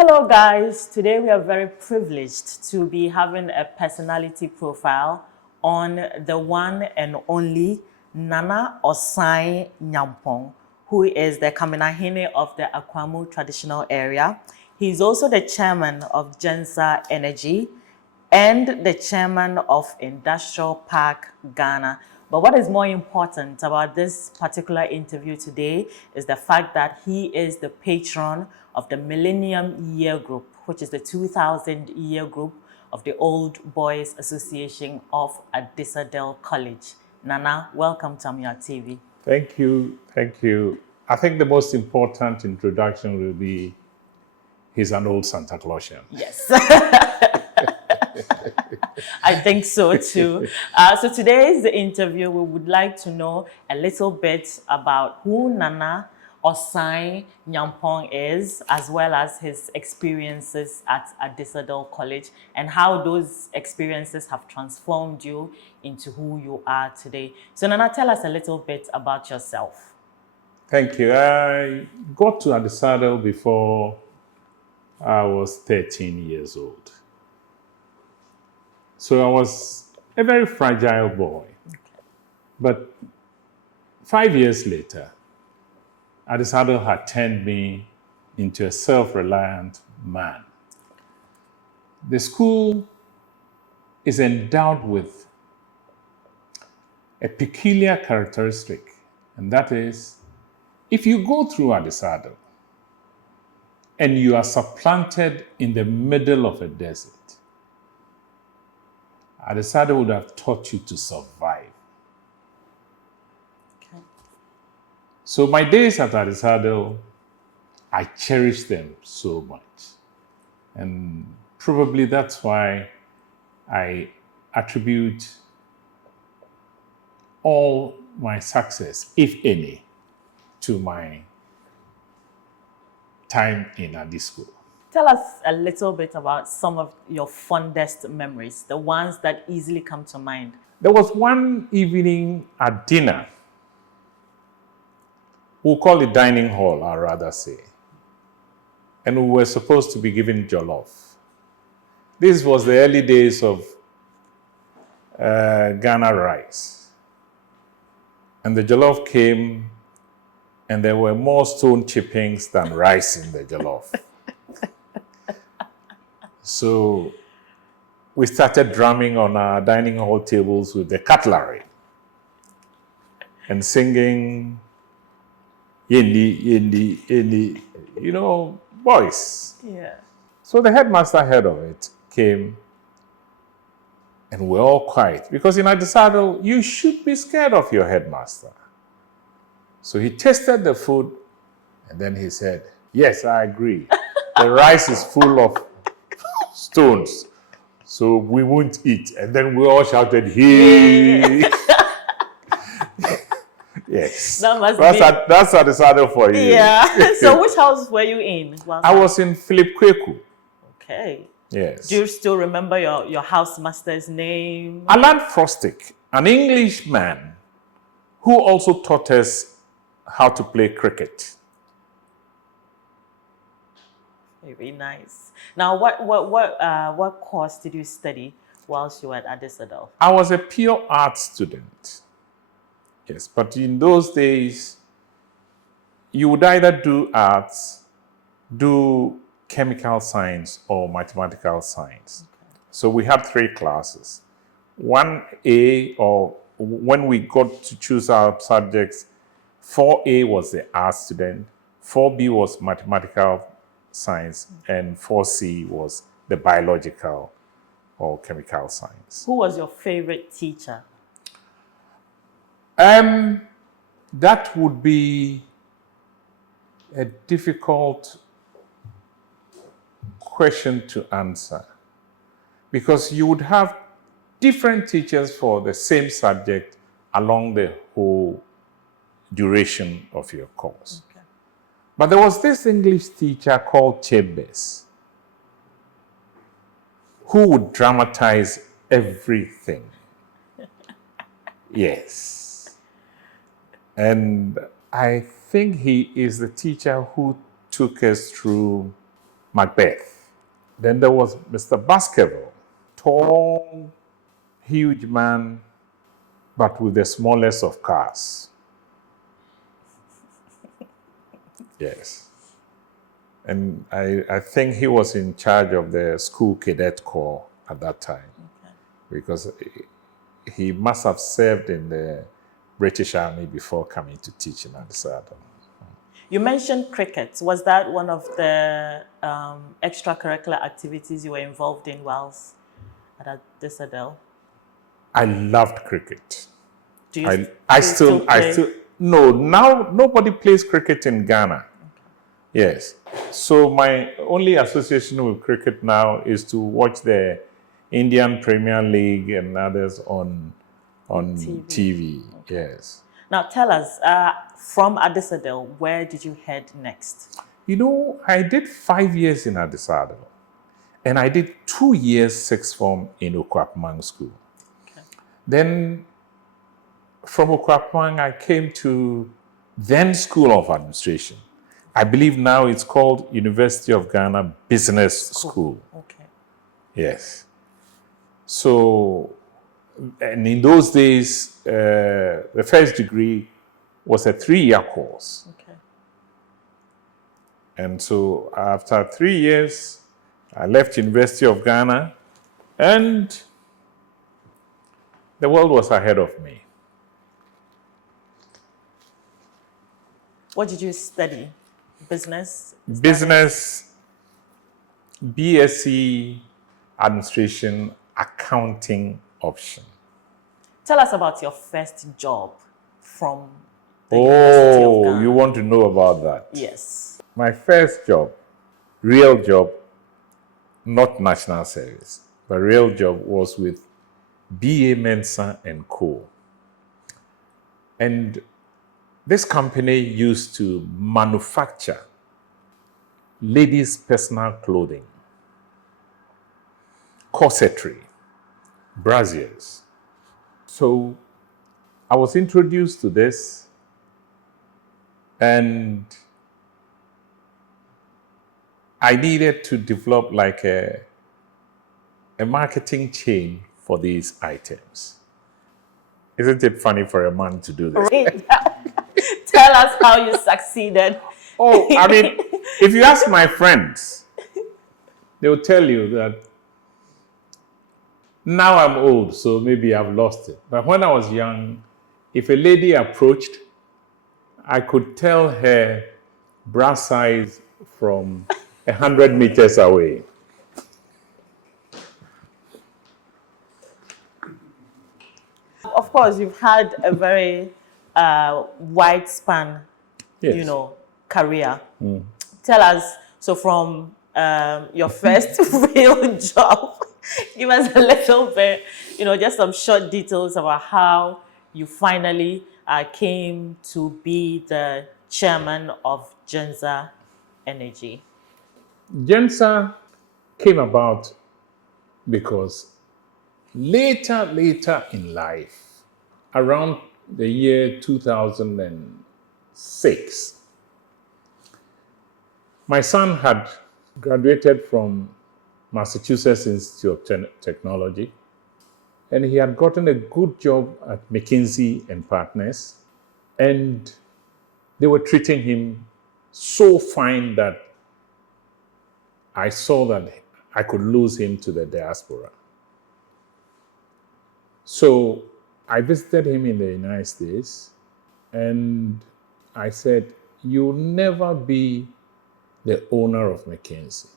Hello guys, today we are very privileged to be having a personality profile on the one and only Nana Osae Nyampong, who is the Kaminahine of the Akwamu traditional area. He's also the chairman of Gensa Energy and the chairman of Industrial Park Ghana. But what is more important about this particular interview today is the fact that he is the patron of the Millennium Year Group, which is the 2000 year group of the Old Boys Association of Adisadel College. Nana, welcome to Ameyaw TV. Thank you. Thank you. I think the most important introduction will be he's an old Santaclausian. Yes. I think so too. So today's interview, we would like to know a little bit about who Nana Osae Nyampong is, as well as his experiences at Adisadel College and how those experiences have transformed you into who you are today. So Nana, tell us a little bit about yourself. Thank you. I got to Adisadel before I was 13 years old. So I was a very fragile boy. But 5 years later, Adisadel had turned me into a self-reliant man. The school is endowed with a peculiar characteristic, and that is, if you go through Adisadel and you are supplanted in the middle of a desert, Adisadel would have taught you to survive. Okay. So my days at Adisadel, I cherish them so much. And probably that's why I attribute all my success, if any, to my time in Adisco. Tell us a little bit about some of your fondest memories, the ones that easily come to mind. There was one evening at dinner. We'll call it dining hall, I'd rather say. And we were supposed to be given jollof. This was the early days of Ghana rice. And the jollof came, and there were more stone chippings than rice in the jollof. So we started drumming on our dining hall tables with the cutlery and singing, yendi, yendi, yendi, boys. Yeah. So the headmaster heard of it, came, and we're all quiet. Because in Adisadel, you should be scared of your headmaster. So he tasted the food, and then he said, yes, I agree. The rice is full of stones, so we won't eat. And then we all shouted, hey! Yes. That's Adisadel for you. Yeah. So which house were you in? I was in Philip Kweku. Okay. Yes. Do you still remember your housemaster's name? Alan Frostick, an Englishman who also taught us how to play cricket. Very nice. Now, what course did you study whilst you were at Adisadel? I was a pure art student. Yes, but in those days, you would either do arts, do chemical science, or mathematical science. Okay. So we had 3 classes. 1A, or when we got to choose our subjects, 4A was the art student, 4B was mathematical science, and 4C was the biological or chemical science. Who was your favorite teacher? That would be a difficult question to answer, because you would have different teachers for the same subject along the whole duration of your course. Okay. But there was this English teacher called Chebes who would dramatize everything. Yes. And I think he is the teacher who took us through Macbeth. Then there was Mr. Baskerville, tall, huge man, but with the smallest of cars. Yes. And I think he was in charge of the school cadet corps at that time, because he must have served in the British Army before coming to teach in Adisadel. You mentioned cricket. Was that one of the extracurricular activities you were involved in whilst at Adisadel? I loved cricket. Do you I still play? No, now nobody plays cricket in Ghana. Yes. So my only association with cricket now is to watch the Indian Premier League and others on TV. Okay. Yes. Now tell us, from Adisadel, where did you head next? You know, I did 5 years in Adisadel, and I did 2 years sixth form in Okwapmang School. Okay. Then from Okwapmang, I came to then School of Administration. I believe now it's called University of Ghana Business School. Okay. Yes. So, and in those days, the first degree was a 3-year course. Okay. And so after 3 years, I left University of Ghana, and the world was ahead of me. What did you study? Business? Business, BSc, administration, accounting option. Tell us about your first job from the University of Ghana. Oh, you want to know about that? Yes. My first job, real job, not national service, but real job was with B.A. Mensah and Co. And this company used to manufacture ladies' personal clothing, corsetry, brassiers. So I was introduced to this, and I needed to develop like a marketing chain for these items. Isn't it funny for a man to do this? Tell us how you succeeded. Oh, I mean, if you ask my friends, they will tell you that now I'm old, so maybe I've lost it. But when I was young, if a lady approached, I could tell her bra size from 100 meters away. Of course, you've had a very wide span, Yes. career. Tell us, so from your first real job, give us a little bit, just some short details about how you finally came to be the chairman of Genza Energy. Genza came about because later in life, around the year 2006, my son had graduated from Massachusetts Institute of Technology, and he had gotten a good job at McKinsey and Partners, and they were treating him so fine that I saw that I could lose him to the diaspora. So I visited him in the United States, and I said, "You'll never be the owner of McKinsey.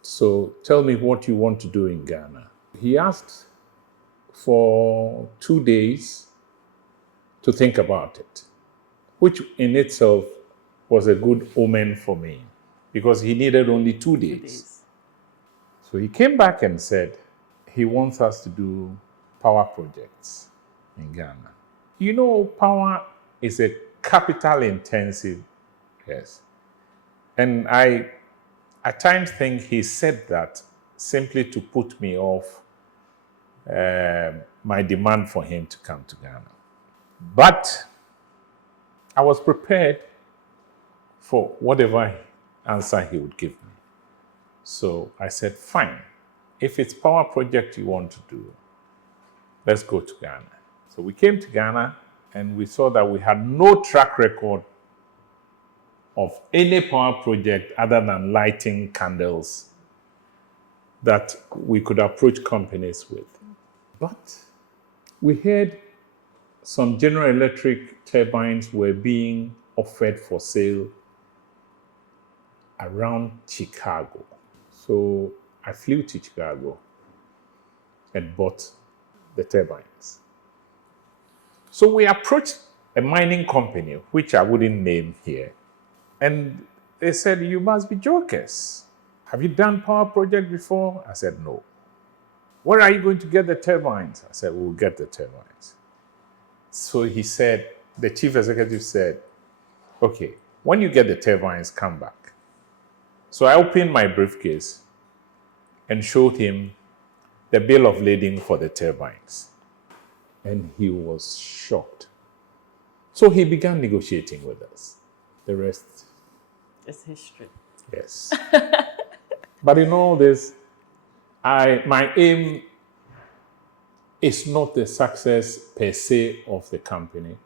So tell me what you want to do in Ghana." He asked for 2 days to think about it, which in itself was a good omen for me, because he needed only 2 days. So he came back and said he wants us to do power projects in Ghana. Power is a capital intensive, yes. And I at times think he said that simply to put me off my demand for him to come to Ghana. But I was prepared for whatever answer he would give me. So I said, fine. If it's power project you want to do, let's go to Ghana. So we came to Ghana and we saw that we had no track record of any power project other than lighting candles that we could approach companies with. But we heard some General Electric turbines were being offered for sale around Chicago. So I flew to Chicago and bought the turbines. So we approached a mining company, which I wouldn't name here. And they said, you must be jokers. Have you done power project before? I said, no. Where are you going to get the turbines? I said, we'll get the turbines. So he said, the chief executive said, okay, when you get the turbines, come back. So I opened my briefcase and showed him the bill of lading for the turbines. And he was shocked. So he began negotiating with us. The rest is history. Yes. But in all this, my aim is not the success per se of the company,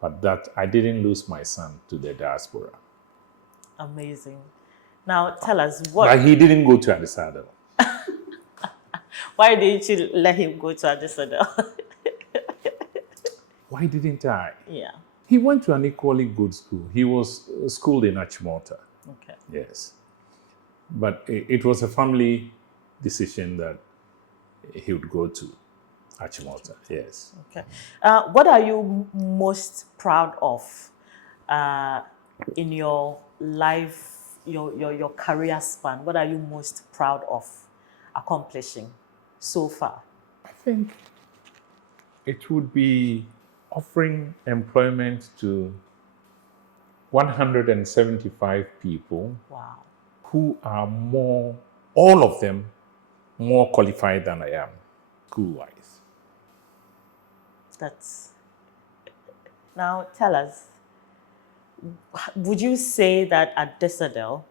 but that I didn't lose my son to the diaspora. Amazing. Now tell us what. But he didn't go to Adisadel. Why didn't you let him go to Adisadel? Why didn't I? Yeah. He went to an equally good school. He was schooled in Achimota. Okay. Yes. But it was a family decision that he would go to Achimota. Yes. Okay. What are you most proud of in your life, your career span? What are you most proud of accomplishing so far? I think it would be offering employment to 175 people. Wow. Who are all of them, more qualified than I am, school-wise. Now tell us, would you say that at Adisadel,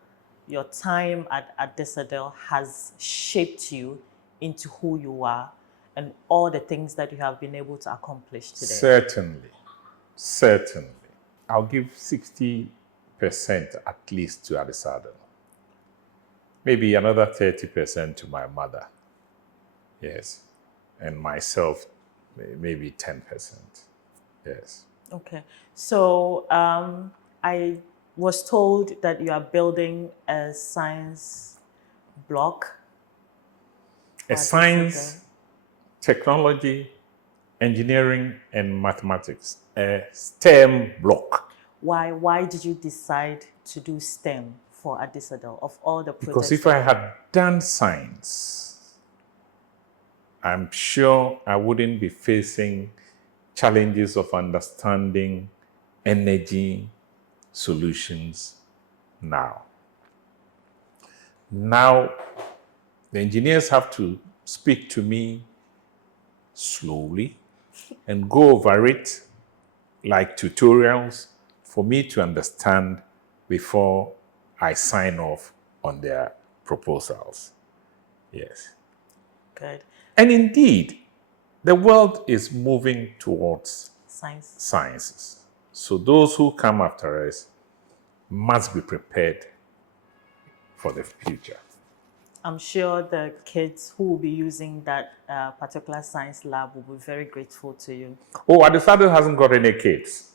your time at Adisadel has shaped you into who you are and all the things that you have been able to accomplish today? Certainly. I'll give 60% at least to Adisadel. Maybe another 30% to my mother. Yes. And myself, maybe 10%. Yes. Okay. So I was told that you are building a science block. A science, technology, engineering, and mathematics. A STEM block. Why did you decide to do STEM for Adisadel of all the projects? Because if I had done science, I'm sure I wouldn't be facing challenges of understanding energy solutions now. Now, the engineers have to speak to me slowly and go over it like tutorials for me to understand before I sign off on their proposals. Yes. Good. And indeed, the world is moving towards sciences. So those who come after us must be prepared for the future. I'm sure the kids who will be using that particular science lab will be very grateful to you. Oh, Adisadel hasn't got any kids.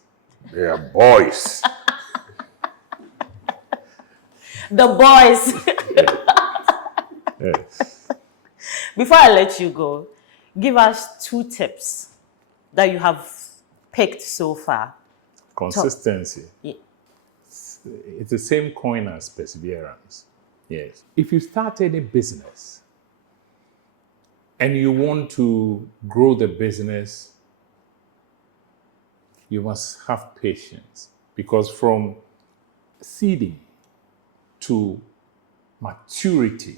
They are boys. The boys. Yes. Before I let you go, give us 2 tips that you have picked so far. Consistency. Yeah. It's the same coin as perseverance. Yes. If you start any business and you want to grow the business, you must have patience, because from seeding to maturity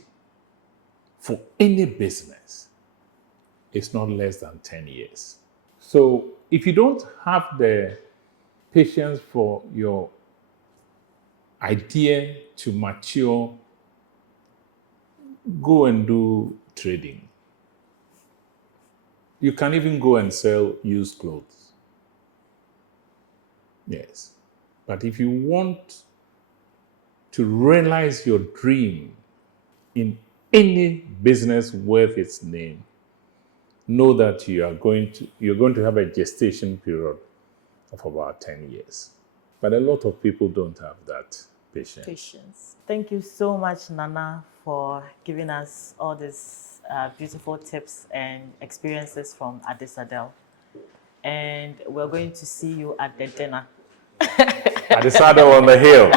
for any business, it's not less than 10 years. So if you don't have the patience for your idea to mature go and do trading. You can even go and sell used clothes. Yes. But if you want to realize your dream in any business worth its name, know that you're going to have a gestation period of about 10 years. But a lot of people don't have that patience. Thank you so much, Nana, for giving us all these beautiful tips and experiences from Adisadel. And we're going to see you at the dinner. Adisadel on the hill.